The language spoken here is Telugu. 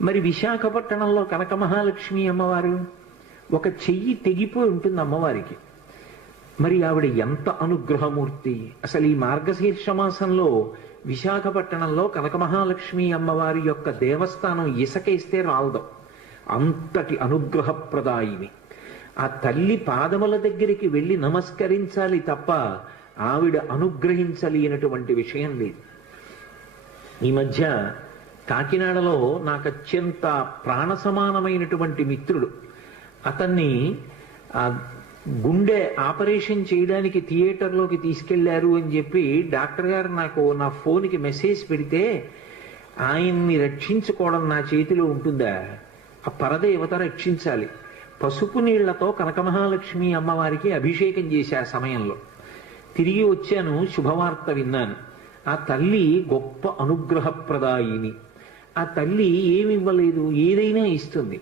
మరి విశాఖపట్నంలో కనక మహాలక్ష్మి అమ్మవారు ఒక చెయ్యి తెగిపోయి ఉంటుంది అమ్మవారికి. మరి ఆవిడ ఎంత అనుగ్రహమూర్తి! అసలు ఈ మార్గశీర్ష మాసంలో విశాఖపట్నంలో కనక మహాలక్ష్మి అమ్మవారి యొక్క దేవస్థానం ఇసకేస్తే రాలదు, అంతటి అనుగ్రహప్రదాయిని. ఆ తల్లి పాదముల దగ్గరికి వెళ్ళి నమస్కరించాలి తప్ప ఆవిడ అనుగ్రహించలేనటువంటి విషయం లేదు. ఈ మధ్య కాకినాడలో నాకు అత్యంత ప్రాణ సమానమైనటువంటి మిత్రుడు, అతన్ని గుండె ఆపరేషన్ చేయడానికి థియేటర్లోకి తీసుకెళ్లారు అని చెప్పి డాక్టర్ గారు నాకు నా ఫోన్కి మెసేజ్ పెడితే, ఆయన్ని రక్షించుకోవడం నా చేతిలో ఉంటుందా? ఆ పరదేవత రక్షించాలి. పసుపు నీళ్లతో కనక మహాలక్ష్మి అమ్మవారికి అభిషేకం చేశా సమయంలో. తిరిగి వచ్చాను, శుభవార్త విన్నాను. ఆ తల్లి గొప్ప అనుగ్రహప్రదాయిని. ఆ తల్లి ఏమి ఇవ్వలేదు, ఏదైనా ఇస్తుంది.